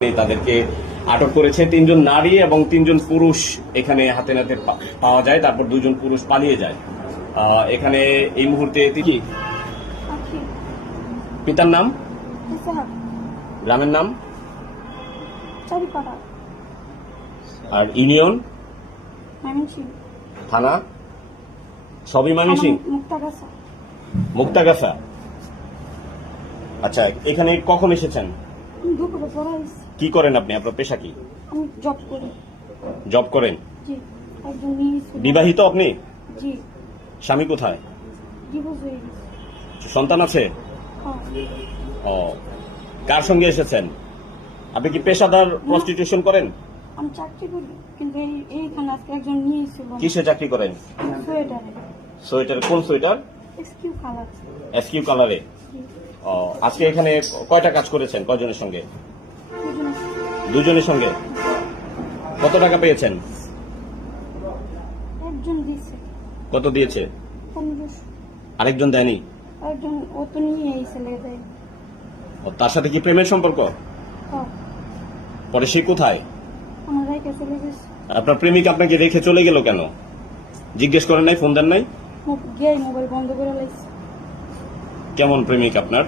তাদেরকে আটক করেছে। 3 জন নারী এবং 3 জন পুরুষ এখানে হাতে নাতে পাওয়া যায়। তারপর 2 জন পুরুষ পালিয়ে যায়। এখানে এই মুহূর্তে কি পিতার নাম, গ্রামের নাম আর ইউনিয়ন থানা সবই ময়মনসিংহ, মুক্তাগাছা। আচ্ছা, এখানে কখন এসেছেন? কি করেন আপনি? আপনার পেশা কি? জব করেন? বিবাহিত আপনি? স্বামী কোথায়? সন্তান আছে? ও, কার সঙ্গে এসেছেন? আপনি কি পেশাদার প্রস্টিটিউশন করেন? আমি চাকরি করি, কিন্তু এইখানে আজকে একজন নিয়েছিল। কিসে চাকরি করেন? সোয়েটারে। সোয়েটার? কোন সোয়েটার? SQ colour. এসকিউ কালারে। ও, আজকে এখানে কয়টা কাজ করেছেন? কয়জনের সঙ্গে? দুজনের সঙ্গে। কত টাকা পেয়েছেন? একজন দিয়েছে। কত দিয়েছে? 1500। আরেকজন দেয়নি? একজন ও তো নিয়ে এসে দেয়। ও, তার সাথে কি প্রেমের সম্পর্ক? পরে সে কোথায়? আমার রাইকে চলে গেছে। আপনার প্রেমিক আপনাকে রেখে চলে গেল কেন? জিজ্ঞেস করেন নাই? ফোন দেন নাই? গিয়ে মোবাইল বন্ধ করে লাইছে। কেমন প্রেমিক আপনার?